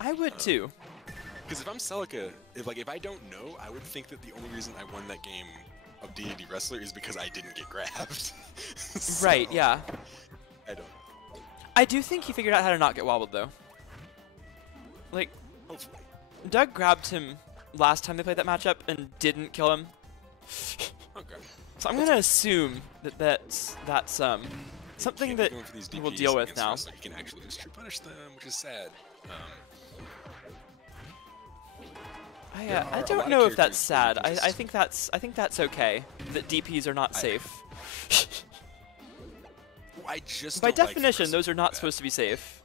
I would too. Because if I'm Celica, if I don't know, I would think that the only reason I won that game of D&D Wrestler is because I didn't get grabbed. So, Right, yeah. I don't know. I do think he figured out how to not get wobbled, though. Like, Hopefully. Doug grabbed him last time they played that matchup and didn't kill him. Okay. So I'm going to assume that that's something that we'll deal with now. Wrestler. You can actually just true punish them, which is sad. I don't know if that's sad. I think that's okay that DPs are not safe. I just By don't like definition, those are not supposed to be safe.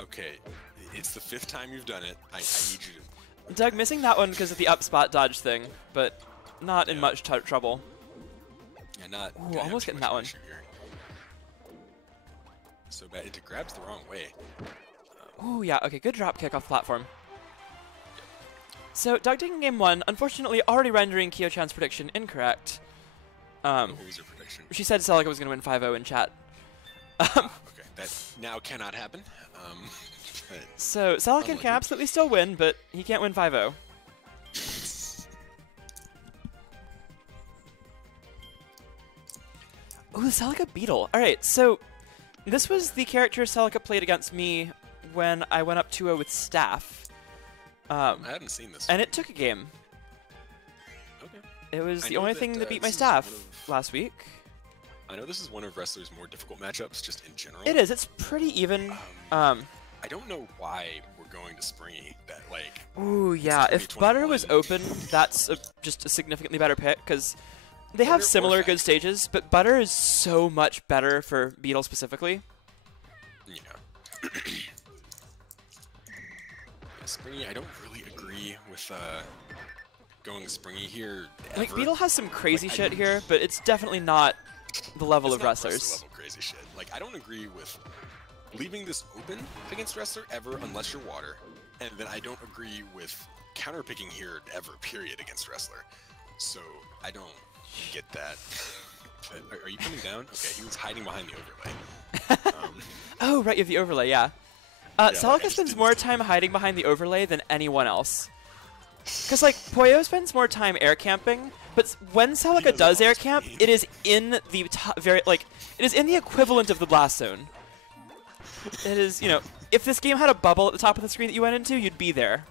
Okay, it's the 5th time you've done it. I need you to. Doug missing that one because of the up spot dodge thing, but not in much trouble. Yeah, not. Ooh, almost getting that one. So bad. It grabs the wrong way. Ooh, yeah. Okay, good drop kick off platform. So Doug taking game 1, unfortunately already rendering Kyo-chan's prediction incorrect. What was your prediction? She said Celica was going to win 5-0 in chat. Okay, that now cannot happen. So Celica can absolutely still win, but he can't win 5-0. Ooh, Celica Beetle. Alright, so this was the character Celica played against me when I went up 2-0 with Staff. I haven't seen this. And it took a game. Okay. It was the only thing that beat my Staff last week. I know this is one of Wrestler's more difficult matchups, just in general. It is. It's pretty even. I don't know why we're going to Springy. That like. Ooh, yeah. If Butter was open, that's just a significantly better pick because they have similar good stages, but Butter is so much better for Beetle specifically. Yeah. Springy, I don't really agree with going Springy here. Like Beetle has some crazy shit here, but it's definitely not the level of wrestlers. Level crazy shit. Like I don't agree with leaving this open against Wrestler ever unless you're water, and then I don't agree with counterpicking here ever. Period against Wrestler. So I don't get that. Are you coming down? Okay, he was hiding behind the overlay. Oh right, you have the overlay, yeah. Celica spends more time hiding behind the overlay than anyone else. Because, like, Poyo spends more time air camping, but when Celica does air camp, it is in the it is in the equivalent of the blast zone. It is, you know, if this game had a bubble at the top of the screen that you went into, you'd be there.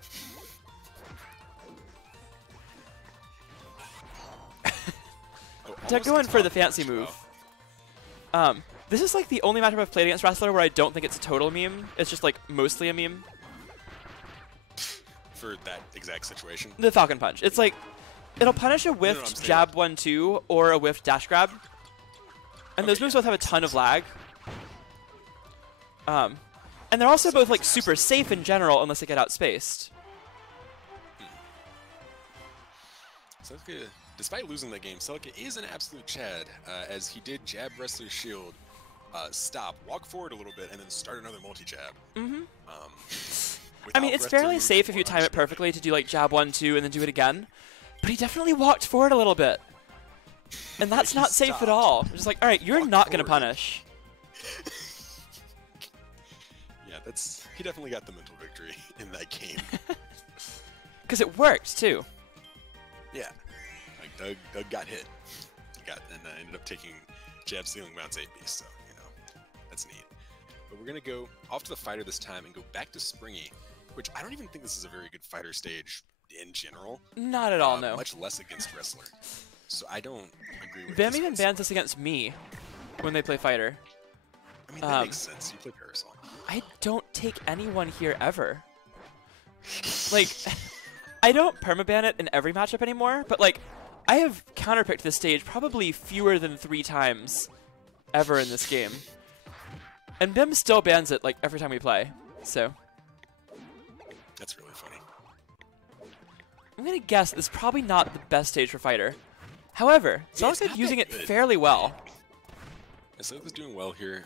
Doug going for the fancy move. This is like the only matchup I've played against Wrestler where I don't think it's a total meme. It's just like mostly a meme. For that exact situation? The Falcon Punch. It's like, it'll punish a whiffed jab 1-2 or a whiffed dash grab. And those moves both have a ton of lag. And they're also both like super safe in general unless they get outspaced. Celica, despite losing that game, Celica is an absolute Chad, as he did jab Wrestler's shield, stop, walk forward a little bit, and then start another multi-jab. I mean, it's fairly safe if you time it perfectly to do like jab 1-2 and then do it again. But he definitely walked forward a little bit. And that's not safe at all. Just like, alright, you're not going to punish. Yeah, he definitely got the mental victory in that game. Because it worked, too. Yeah. Like, Doug got hit. And ended up taking jab ceiling bounce 8B, so, you know, that's neat. But we're going to go off to the fighter this time and go back to Springy, which I don't even think this is a very good fighter stage in general. Not at all, no. Much less against Wrestler. So I don't agree with Bam even bans this against me when they play fighter. I mean, that makes sense. You play Parasol. I don't take anyone here ever. Like, I don't permaban it in every matchup anymore, but like, I have counterpicked this stage probably fewer than 3 times ever in this game. And Bim still bans it like every time we play, so. That's really funny. I'm gonna guess this is probably not the best stage for fighter. However, Celica's using it fairly well. Yeah, Celica's doing well here.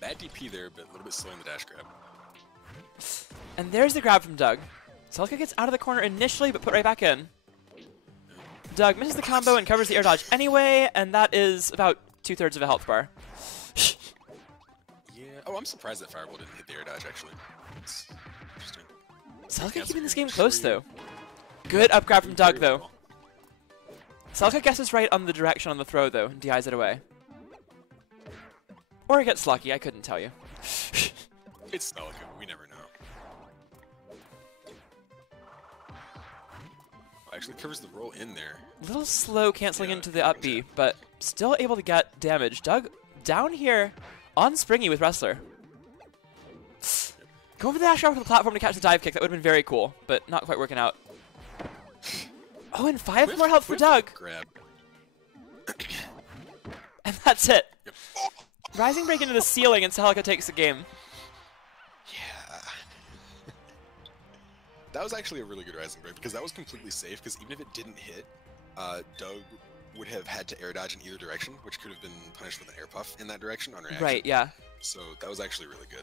Bad DP there, but a little bit slow in the dash grab. And there's the grab from Doug. Celica gets out of the corner initially, but put right back in. Doug misses the combo and covers the air dodge anyway, and that is about 2/3 of a health bar. Yeah, Oh, I'm surprised that Fireball didn't hit the air dodge, actually. It's interesting. Celica keeping this game close, though. Good up grab from Doug, though. Celica guesses right on the direction on the throw, though, and DIs it away. Or he gets lucky, I couldn't tell you. It's Celica, we never know. Actually covers the roll in there. A little slow canceling into the up B, but still able to get damage. Doug down here on Springy with Wrestler. Going for the dash grab with the platform to catch the dive kick. That would have been very cool, but not quite working out. Oh, and 5 more health for Doug. Grab. And that's it. Yep. Rising break into the ceiling, and Celica takes the game. Yeah. That was actually a really good rising break, because that was completely safe, because even if it didn't hit, Doug would have had to air dodge in either direction, which could have been punished with an air puff in that direction on reaction. Right, yeah. So that was actually really good.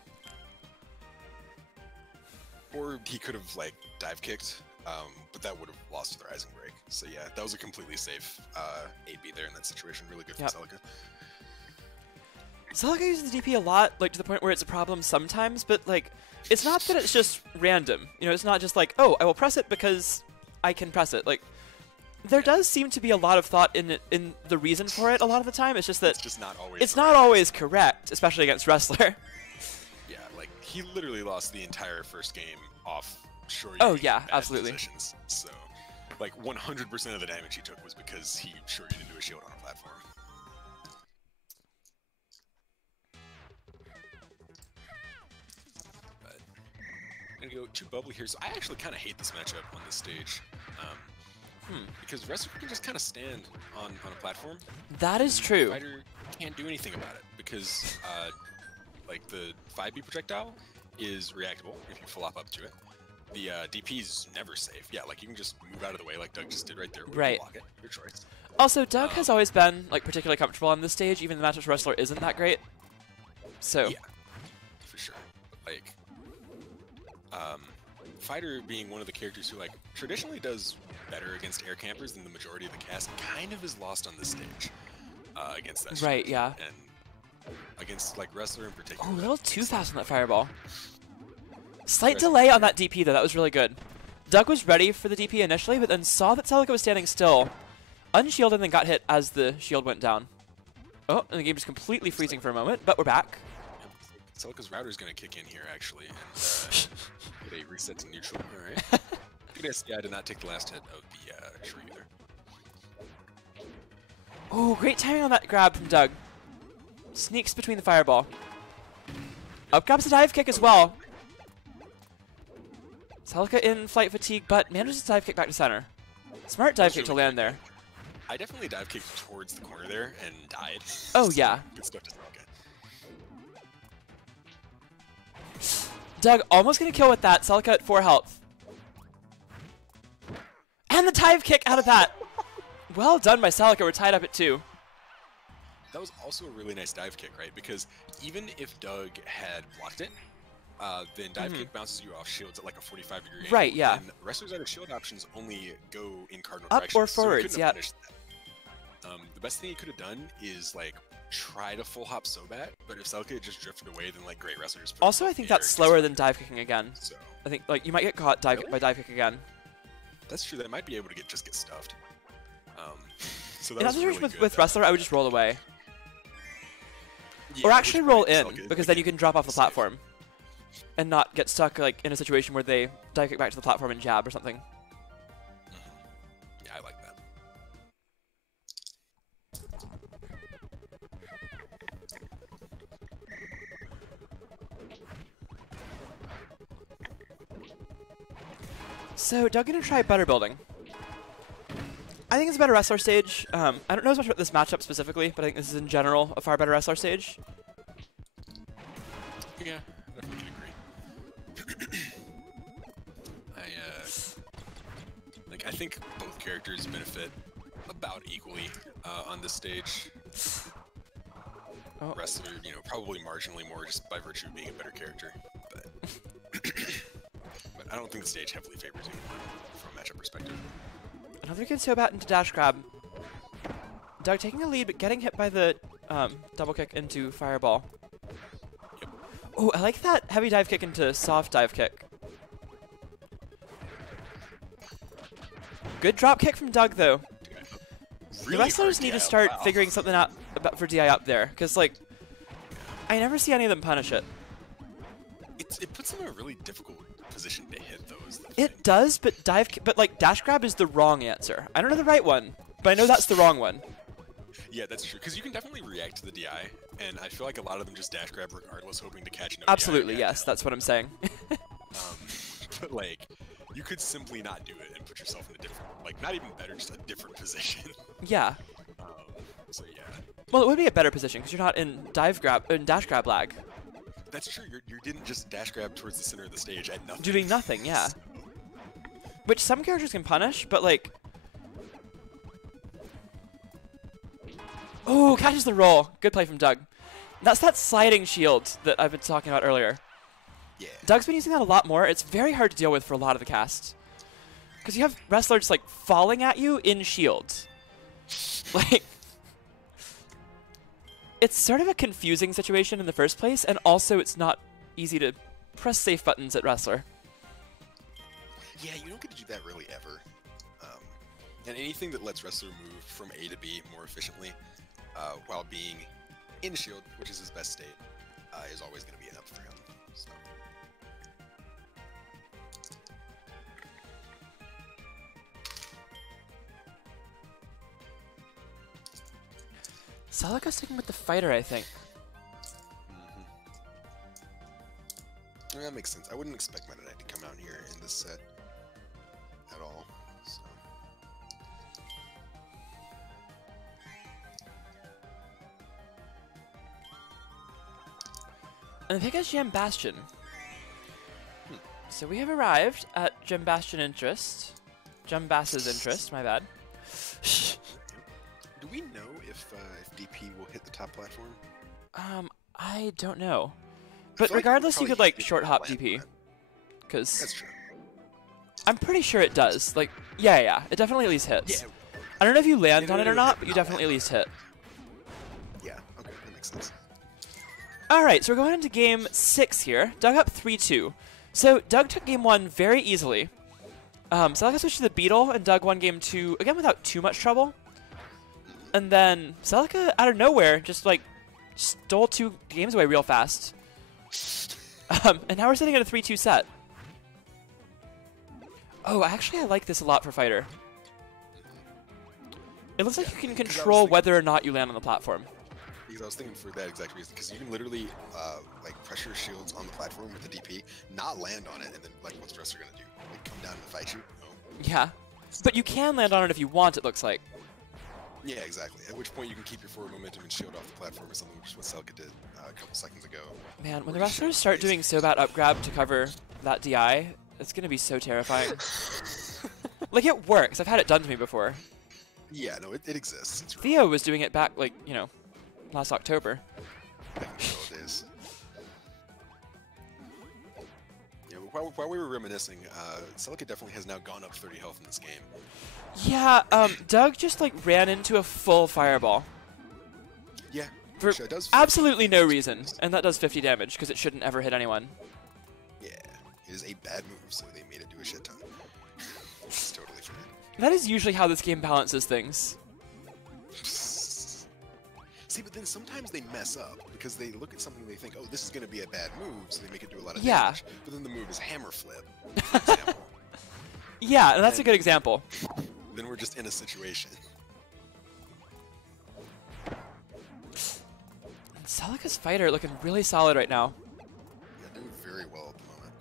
Or he could have, like, dive kicked, but that would have lost the rising break. So yeah, that was a completely safe 8B there in that situation. Really good from Celica. Celica uses the DP a lot, like to the point where it's a problem sometimes, but like, it's not that it's just random. You know, it's not just like, oh, I will press it because I can press it. Like, there does seem to be a lot of thought in the reason for it a lot of the time. It's just that it's just not always it's not always correct, especially against Wrestler. Yeah, like he literally lost the entire first game off short. Oh yeah, absolutely. Positions. So, like 100% of the damage he took was because he shorted into a shield on a platform. But I'm gonna go too bubbly here. So I actually kind of hate this matchup on this stage. Because Wrestler can just kind of stand on a platform. That is true. Fighter can't do anything about it because, like, the 5B projectile is reactable if you flop up to it. The DP is never safe. Yeah, like, you can just move out of the way like Doug just did right there. Or right. Block it. Your choice. Also, Doug has always been, like, particularly comfortable on this stage, even the matchups Wrestler isn't that great. So. Yeah, for sure. Like, Fighter being one of the characters who, like, traditionally does better against air campers than the majority of the cast, kind of is lost on this stage against that. Right, yeah. And against, like, Wrestler in particular. Oh, little too fast on that fireball. Slight delay on that DP, though. That was really good. Doug was ready for the DP initially, but then saw that Celica was standing still, unshielded, and then got hit as the shield went down. Oh, and the game is completely freezing for a moment, but we're back. Celica's router is going to kick in here, actually, and get a reset to neutral. All right. Good SDI did not take the last hit of the Shrew either. Oh, great timing on that grab from Doug. Sneaks between the fireball. Up grabs the dive kick as well. Celica in flight fatigue, but manages to dive kick back to center. Smart dive kick to land there. I definitely dive kicked towards the corner there and died. Oh, yeah. Good stuff to Celica. Doug almost going to kill with that. Celica at 4 health. And the dive kick out of that. Well done by Celica. We're tied up at 2. That was also a really nice dive kick, right? Because even if Doug had blocked it, then dive kick bounces you off shields at like a 45-degree angle. Right, yeah. And Wrestler's other shield options only go in cardinal up directions. Or forwards, so yeah. The best thing he could have done is like try to full hop Sobat, but if Celica had just drifted away, then like great Wrestlers. Also, I think that's slower than dive kicking again. So I think like you might get caught by dive kick again. That's true. They might be able to just get stuffed. So that in was other really words, good. with Wrestler, I would just roll away. Yeah, or actually roll in, Celica because then you can drop off the platform. And not get stuck like in a situation where they dive kick back to the platform and jab or something. Yeah, I like that. So, Doug gonna try butter building. I think it's a better wrestler stage. I don't know as much about this matchup specifically, but I think this is in general a far better wrestler stage. Yeah, I definitely agree. I think both characters benefit about equally on this stage. Oh. Wrestler, you know, probably marginally more just by virtue of being a better character, but but I don't think the stage heavily favors anyone from a matchup perspective. Another good Sobat into dash grab. Doug taking a lead, but getting hit by the double kick into fireball. Yep. Oh, I like that heavy dive kick into soft dive kick. Good drop kick from Doug, though. Really the wrestlers need to start figuring something out about for DI up there, because, like, I never see any of them punish it. It puts them in a really difficult position to hit those. It does, but like dash grab is the wrong answer. I don't know the right one, but I know that's the wrong one. Yeah, that's true. Because you can definitely react to the DI, and I feel like a lot of them just dash grab regardless, hoping to catch no Absolutely, DI yes, that's what I'm saying. But like, you could simply not do it and put yourself in a different, like, not even better, just a different position. Yeah. So yeah. Well, it would be a better position because you're not in dash grab lag. That's true. You didn't just dash grab towards the center of the stage at nothing. Doing nothing, yeah. Which some characters can punish, but like. Oh, catches the roll. Good play from Doug. That's that sliding shield that I've been talking about earlier. Yeah. Doug's been using that a lot more. It's very hard to deal with for a lot of the casts. Because you have wrestlers like falling at you in shields. Like. It's sort of a confusing situation in the first place, and also it's not easy to press safe buttons at wrestler. Yeah, you don't get to do that really ever. And anything that lets wrestler move from A to B more efficiently while being in shield, which is his best state, is always going to be an up for him. So. Celica sticking with the fighter, I think. Yeah, that makes sense. I wouldn't expect Meta Knight to come out here in this set at all. So. And the pick is Gem Bastion. So we have arrived at Gem Bastion interest. Gem Bass's interest, my bad. Do we know if DP will hit the top platform? I don't know. But regardless, you could like short hop DP. Because that's true. I'm pretty sure it does. Like, yeah, it definitely at least hits. Yeah. I don't know if you land on it or not, but you definitely at least hit. Yeah, okay, that makes sense. Alright, so we're going into game 6 here. Doug up 3-2. So Doug took game 1 very easily. Celica switched to the Beetle, and Doug won game 2, again without too much trouble. And then Celica, out of nowhere, just like stole 2 games away real fast. And now we're sitting at a 3-2 set. Oh, actually I like this a lot for fighter. It looks like you can control whether or not you land on the platform. Because I was thinking for that exact reason, because you can literally like pressure shields on the platform with the DP, not land on it, and then like what's the wrestler gonna do? Like come down and fight you? No. Yeah, but you can land on it if you want, it looks like. Yeah, exactly. At which point you can keep your forward momentum and shield off the platform or something, which is what Celica did a couple seconds ago. Man, when the wrestlers start doing so bad up grab to cover that DI, it's gonna be so terrifying. Like, it works. I've had it done to me before. Yeah, no, it exists. It's Theo was doing it back, like, you know, last October. Back in the old days. Yeah, while we were reminiscing, Celica definitely has now gone up 30 health in this game. Yeah, Doug just, like, ran into a full fireball. Yeah, For does absolutely no reason. And that does 50 damage, because it shouldn't ever hit anyone. Yeah, it is a bad move, so they made it do a shit ton. It's totally fair. That is usually how this game balances things. See, but then sometimes they mess up, because they look at something and they think, oh, this is going to be a bad move, so they make it do a lot of damage. But then the move is hammer flip, for example. Yeah, and that's a good example. Then we're just in a situation. Celica's fighter looking really solid right now. Yeah, doing very well at the moment.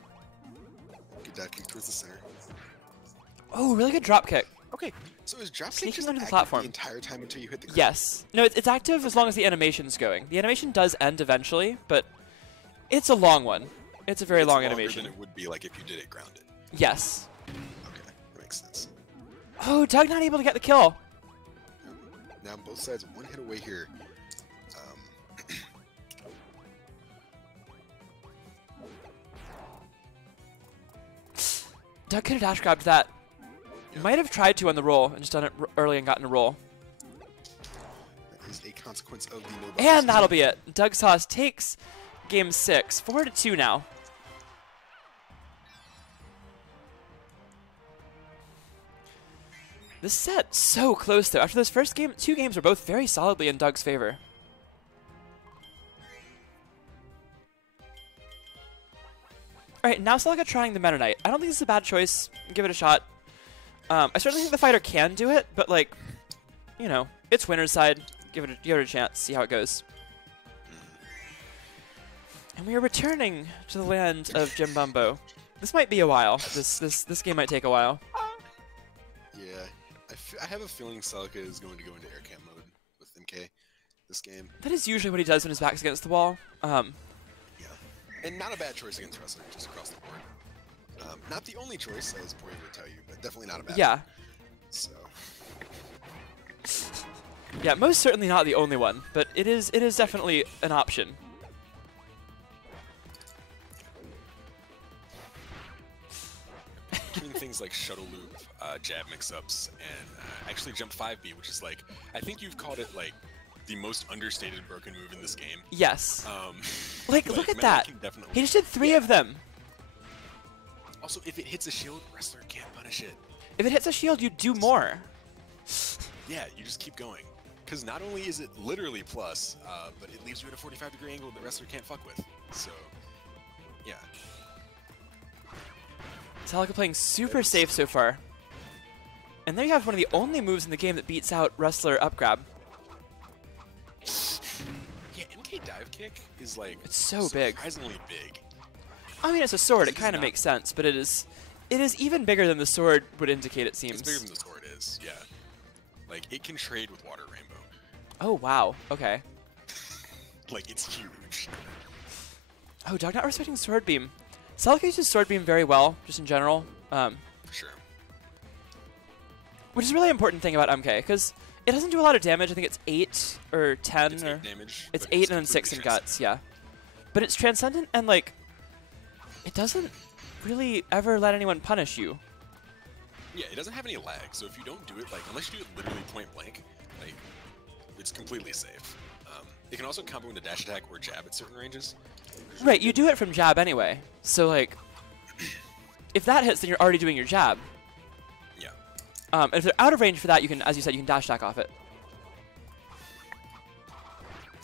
Good dive kick towards the center. Oh, really good drop kick. Okay, so is drop kick Sneaking just onto the active platform the entire time until you hit the ground? Yes. No, it's active as long as the animation's going. The animation does end eventually, but it's a long one. It's a very long animation. Than it would be like if you did it grounded. Yes. Okay, that makes sense. Oh, Doug not able to get the kill. Now both sides one hit away here. Doug could have dash grabbed that. Yeah. Might have tried to on the roll and just done it early and gotten a roll. That is a consequence of the no. And that'll be it. Dougsauce takes game 6. 4-2 now. This set so close though. After this first game, 2 games were both very solidly in Doug's favor. Alright, now Celica trying the Meta Knight. I don't think this is a bad choice. Give it a shot. I certainly think the fighter can do it, but like, you know, it's winner's side. Give it a chance, see how it goes. And we are returning to the land of Jim Bumbo. This might be a while. This game might take a while. Yeah, I have a feeling Celica is going to go into air camp mode with MK this game. That is usually what he does when his back's against the wall. Yeah, and not a bad choice against Wrestler, just across the board. Not the only choice, as Poyo would tell you, but definitely not a bad one. So. Yeah, most certainly not the only one, but it is definitely an option. Doing things like shuttle loop, jab mix-ups, and actually jump 5B, which is like, I think you've called it like the most understated broken move in this game. Yes. Like, look at that. He just did 3 of them. Also, if it hits a shield, Wrestler can't punish it. If it hits a shield, you do more. Yeah, you just keep going. Because not only is it literally plus, but it leaves you at a 45-degree angle that Wrestler can't fuck with. So, yeah. Celica playing super safe so far. And there you have one of the only moves in the game that beats out Wrestler up grab. Yeah, MK dive kick is like it's so big. Surprisingly big. I mean, it's a sword. It kind of makes sense, but it is even bigger than the sword would indicate. It seems. It's bigger than the sword is. Yeah. Like it can trade with Water Rainbow. Oh wow. Okay. Like it's huge. Oh, Doug not respecting Sword Beam. Celica uses Sword Beam very well, just in general. For sure. Which is a really important thing about MK, because it doesn't do a lot of damage. I think it's 8 or 10. It's 8 damage. It's 8 and then 6 in guts, yeah. But it's transcendent and, like, it doesn't really ever let anyone punish you. Yeah, it doesn't have any lag, so if you don't do it, like, unless you do it literally point blank, like, it's completely safe. It can also combo into dash attack or jab at certain ranges. Right, you do it from jab anyway. So, like, if that hits, then you're already doing your jab. Yeah. And if they're out of range for that, you can, as you said, you can dash attack off it.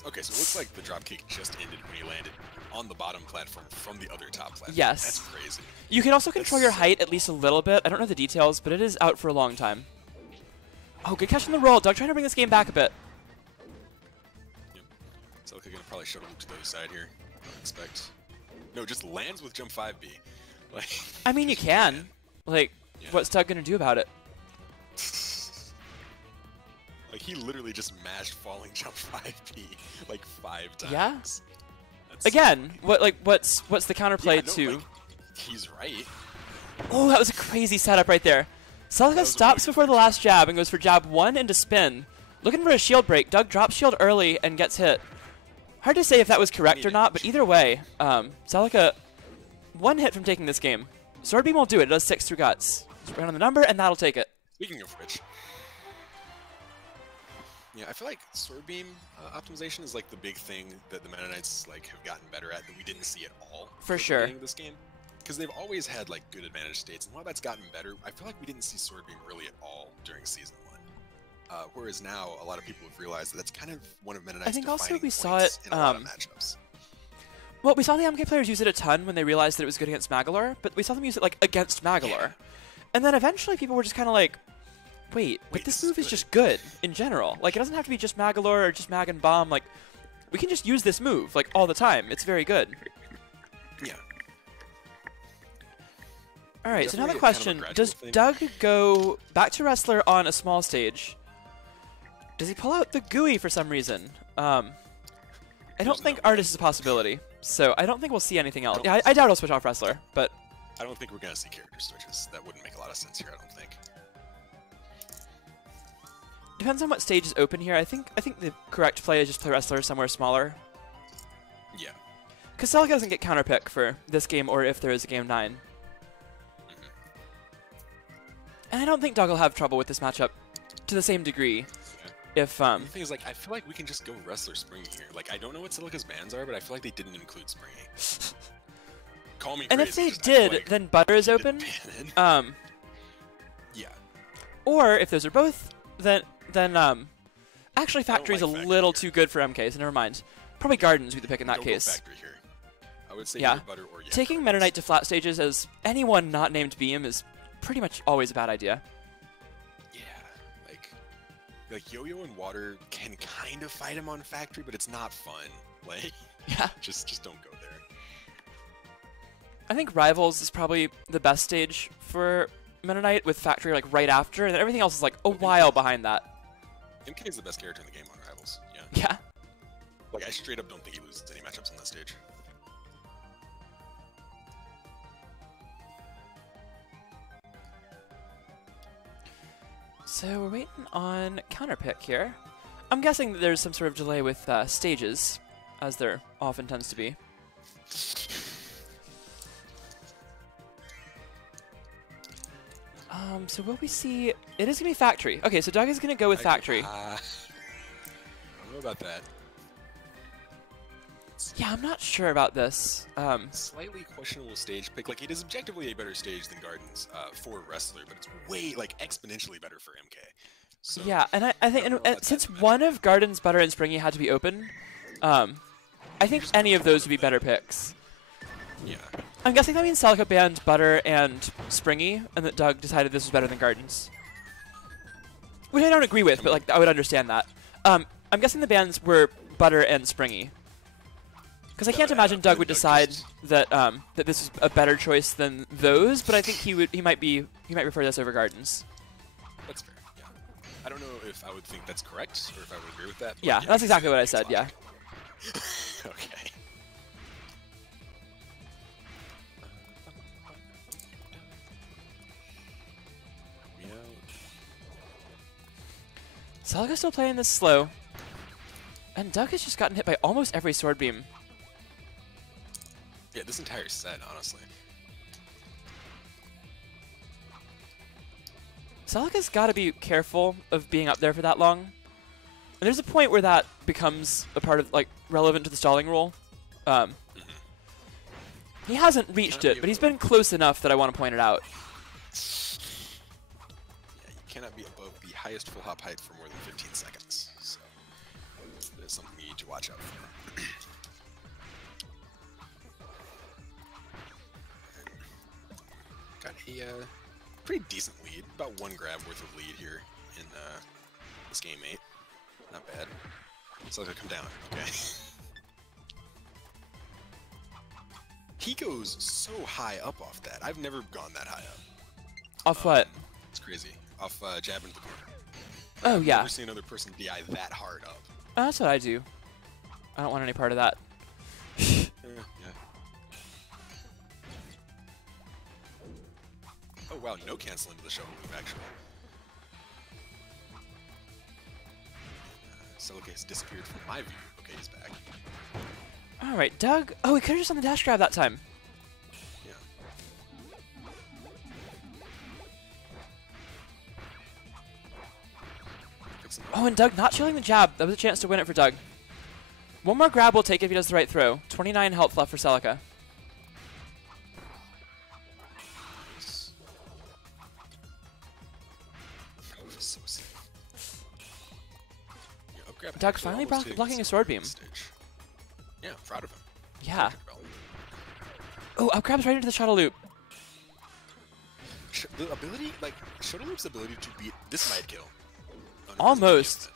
Okay, so it looks like the dropkick just ended when you landed on the bottom platform from the other top platform. Yes. That's crazy. You can also control your height at least a little bit. I don't know the details, but it is out for a long time. Oh, good catch on the roll. Doug trying to bring this game back a bit. Yep. Celica gonna probably shuttle loop to the other side here. I expect. No, just lands with jump 5B. Like. I mean, you can. Like, yeah. What's Doug gonna do about it? Like he literally just mashed falling jump 5B like 5 times. Yeah. That's again, what's the counterplay to? Like, he's right. Oh, that was a crazy setup right there. Celica stops before the last jab and goes for jab 1 into spin. Looking for a shield break. Doug drops shield early and gets hit. Hard to say if that was correct or not, but either way, Celica 1 hit from taking this game. Sword Beam will do it. It does 6 through guts. Just right on the number, and that'll take it. Speaking of which, yeah, I feel like Sword Beam optimization is like the big thing that the Meta Knights like have gotten better at that we didn't see at all. For sure. Of this game, because they've always had like good advantage states, and while that's gotten better, I feel like we didn't see Sword Beam really at all during Season 1. Whereas now, a lot of people have realized that that's kind of one of Meta Knight's I think defining also we points saw it in a lot of matchups. Well, we saw the MK players use it a ton when they realized that it was good against Magolor, but we saw them use it like against Magolor. Yeah. And then eventually people were just kind of like, wait, but this move is just good in general. Like, it doesn't have to be just Magolor or just Mag and Bomb. Like, we can just use this move, like, all the time. It's very good. Yeah. All right, so now the question, does Doug go back to Wrestler on a small stage? Does he pull out the GUI for some reason? I don't think Artist is a possibility, so I don't think we'll see anything else. Yeah, I doubt he'll switch off Wrestler, but... I don't think we're going to see character switches. That wouldn't make a lot of sense here, I don't think. Depends on what stage is open here. I think the correct play is just play Wrestler somewhere smaller. Yeah. Because Celica doesn't get counterpick for this game or if there is a game 9. Mm-hmm. And I don't think Doug will have trouble with this matchup to the same degree. If The thing is, like, I feel like we can just go Wrestler Springy here. Like, I don't know what Celica's bans are, but I feel like they didn't include Springy. Call me and crazy, if they just I feel did, like then Butter is they open. didn't ban it. Yeah. Yeah. Or if those are both, then actually I don't Factory's like a Factory little here. too good for MK, so never mind. Probably Gardens would be the pick in that Don't go case. Factory here. I would say Yeah. either Butter or Taking Gardens. Meta Knight to flat stages as anyone not named Beam is pretty much always a bad idea. Yeah, like Yo-Yo and Water can kind of fight him on Factory, but it's not fun. Like, Yeah. just don't go there. I think Rivals is probably the best stage for Meta Knight, with Factory like right after, and then everything else is like a while behind that. MK is the best character in the game on Rivals. Yeah. Yeah. Like, I straight up don't think he loses any matchups on that stage. So we're waiting on counterpick here. I'm guessing that there's some sort of delay with stages, as there often tends to be. So will we see... It is going to be Factory. Okay, so Doug is going to go with Factory. I don't know about that. Yeah, I'm not sure about this. Slightly questionable stage pick. Like, it is objectively a better stage than Gardens for Wrestler, but it's way, like, exponentially better for MK. So, Yeah, and I think and since one of Gardens, Butter, and Springy had to be open, I think any of those would be better picks. Yeah. I'm guessing that means Celica banned Butter and Springy, and that Doug decided this was better than Gardens. Which I don't agree with, but like I would understand that. I'm guessing the bans were Butter and Springy. Because I can't imagine Doug would decide that that this is a better choice than those, but I think he might prefer this over Gardens. That's fair, yeah. I don't know if I would think that's correct, or if I would agree with that. But Yeah, that's exactly what I said, yeah. Okay. Celica's still playing this slow. And Doug has just gotten hit by almost every sword beam. Yeah, this entire set, honestly. Celica's got to be careful of being up there for that long. And there's a point where that becomes a part of, like, relevant to the stalling rule. He hasn't reached it, but he's been close enough that I want to point it out. Yeah, you cannot be above the highest full hop height for more than 15 seconds. So, that is something you need to watch out for. Got a pretty decent lead, about one grab worth of lead here in this game 8. Not bad. So I'll come down, okay. He goes so high up off that. I've never gone that high up. Off what? It's crazy. Off jab into the corner. Oh, I've yeah. never seen another person DI that hard up. Oh, that's what I do. I don't want any part of that. Yeah. Oh wow, no cancel into the shovel move actually. Celica has disappeared from my view. Okay, he's back. Alright, Doug. Oh, he could have just done the dash grab that time. Yeah. Oh, and Doug not shielding the jab. That was a chance to win it for Doug. One more grab will take if he does the right throw. 29 health left for Celica. Nice. That was so safe. Yeah, up grab Doug actually finally almost hitting blocking a this sword beam. stage. Yeah, I'm proud of him. Yeah. Oh, up grabs right into the shuttle loop. The ability, like, Shuttle Loop's ability to beat this might kill. Almost.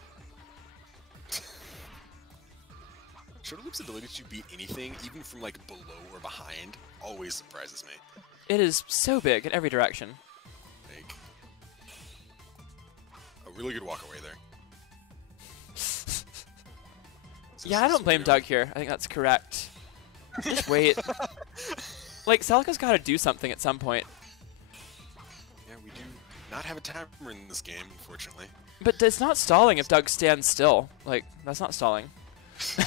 Shuttle Loop's ability to beat anything, even from like below or behind, always surprises me. It is so big in every direction. Like, a really good walk away there. Yeah, I don't blame Doug here. I think that's correct. Just wait. Like, Celica's got to do something at some point. Yeah, we do not have a timer in this game, unfortunately. But it's not stalling if Doug stands still. Like, that's not stalling. The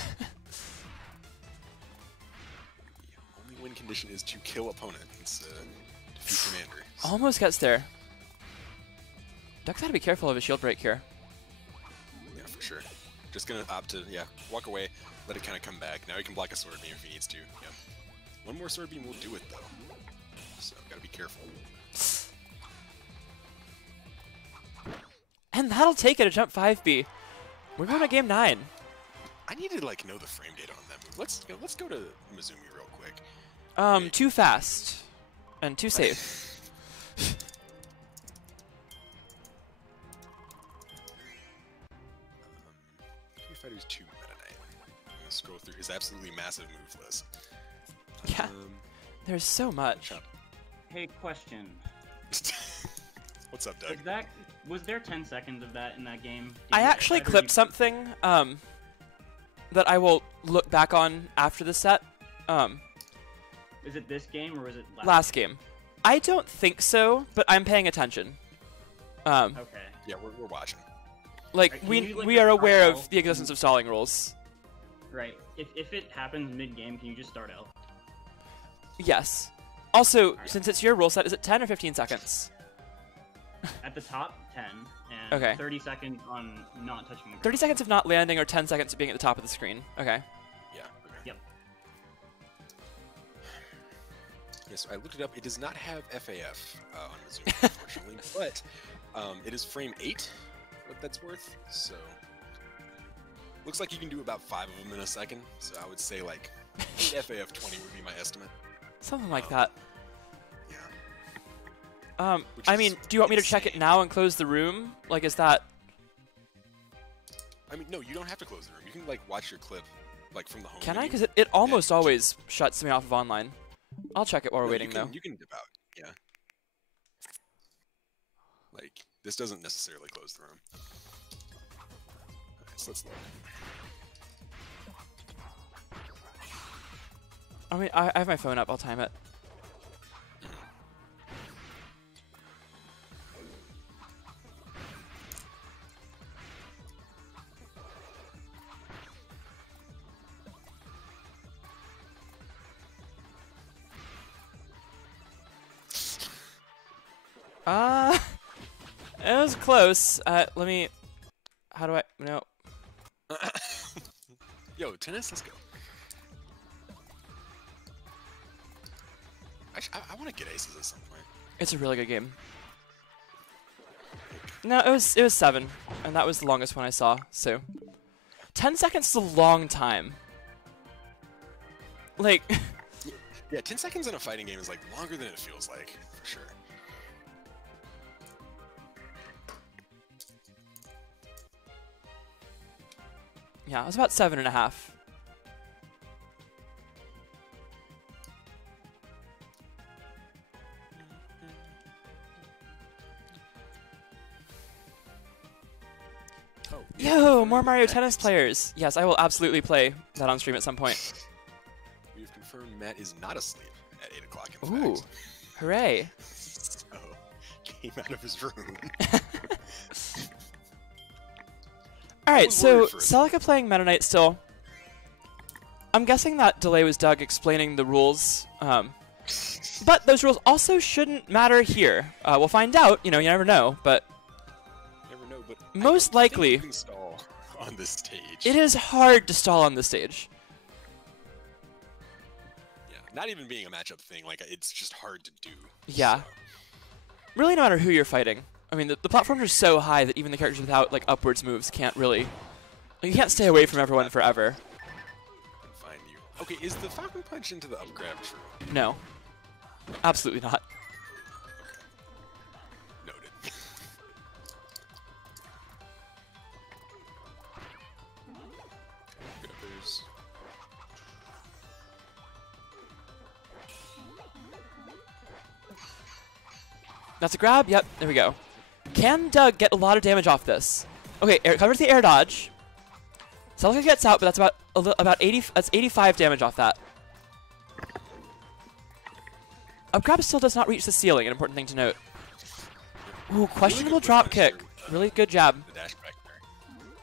only win condition is to kill opponent. It's defeat commander. So. Almost gets there. Doug's got to be careful of his shield break here. Yeah, sure. Just gonna opt to, yeah, walk away, let it kind of come back. Now he can block a sword beam if he needs to. Yeah. One more sword beam will do it, though. So, gotta be careful. And that'll take it, a jump 5B. We're going to game 9. I need to, like, know the frame data on that move. Let's go to Mizumi real quick. Too fast. And too safe. Fighter's 2 Meta Knight. I'm gonna scroll through his absolutely massive move list. Yeah, there's so much. Hey, question. What's up, Doug? Was there 10 seconds of that in that game? I actually clipped something that I will look back on after the set. Is it this game or was it last game? I don't think so, but I'm paying attention. Okay. Yeah, we're watching. Like, we are aware of the existence of stalling rules. Right. If it happens mid-game, can you just start out? Yes. Also, since it's your rule set, is it 10 or 15 seconds? At the top, 10. And Okay. 30 seconds on not touching the ground. 30 seconds of not landing or 10 seconds of being at the top of the screen. Okay. Yeah. Okay. Yep. Yes, I looked it up. It does not have FAF on Mizumi, unfortunately, but it is frame 8. What that's worth, so looks like you can do about 5 of them in a second, so I would say like 8 FAF 20 would be my estimate. Something like that. Yeah. I mean, do you want me to check it now and close the room? Like, is that... I mean, no, you don't have to close the room. You can like watch your clip like from the home Can menu. I? Because it almost always shuts me off of online. I'll check it while we're waiting, though. You can dip out, yeah. Like, this doesn't necessarily close the room. Alright, so let's look. I mean, I have my phone up. I'll time it. It was close. Let me... How do I... No. Yo, tennis, let's go. Actually, I want to get aces at some point. It's a really good game. No, it was 7, and that was the longest one I saw, so... 10 seconds is a long time. Like... Yeah, 10 seconds in a fighting game is like longer than it feels like, for sure. Yeah, it was about 7.5. Oh, Yo, more Mario Tennis players! Yes, I will absolutely play that on stream at some point. We've confirmed Matt is not asleep at 8 o'clock in Ooh, fact. hooray. So, came out of his room. Alright, so Celica playing Meta Knight still. I'm guessing that delay was Doug explaining the rules. But those rules also shouldn't matter here. We'll find out, you never know, but... Never know, but most likely... You can stall on this stage. It is hard to stall on this stage. Yeah, not even being a matchup thing, like, it's just hard to do. Yeah. So. Really, no matter who you're fighting. I mean, the platforms are so high that even the characters without, like, upwards moves can't really... Like, you can't stay away from everyone forever. Find you. Okay, is the Falcon Punch into the up grab true? No. Absolutely not. Okay. Noted. Good uppers. That's a grab? Yep, there we go. Can Doug get a lot of damage off this? Okay, covers the air dodge. Celica gets out, but that's about 80. That's 85 damage off that. Up grab still does not reach the ceiling. An important thing to note. Ooh, questionable drop kick. Really good jab. The dash back there.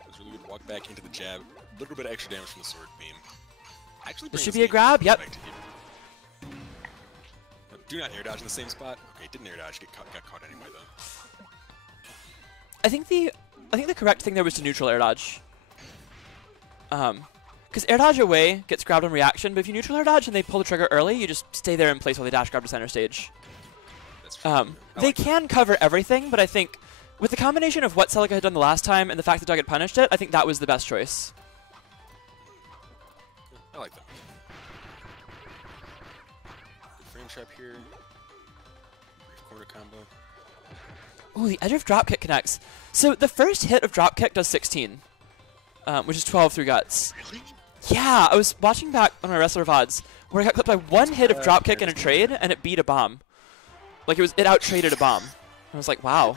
It was really good walk back into the jab. A little bit of extra damage from the sword beam. Actually, This should be a grab. Yep. Do not air dodge in the same spot. Okay, didn't air dodge. Got caught anyway though. I think the correct thing there was to neutral air dodge. Because air dodge away gets grabbed on reaction, but if you neutral air dodge and they pull the trigger early, you just stay there in place while they dash grab to center stage. That's true. They can cover everything, but I think with the combination of what Celica had done the last time and the fact that Doug had punished it, I think that was the best choice. I like that. Good frame trap here. Brief corner combo. Ooh, the edge of dropkick connects. So the first hit of dropkick does 16, which is 12 through guts. Really? Yeah, I was watching back on my wrestler VODs where I got clipped by one hit of dropkick in a trade and it beat a bomb. Like it out-traded a bomb. I was like, wow.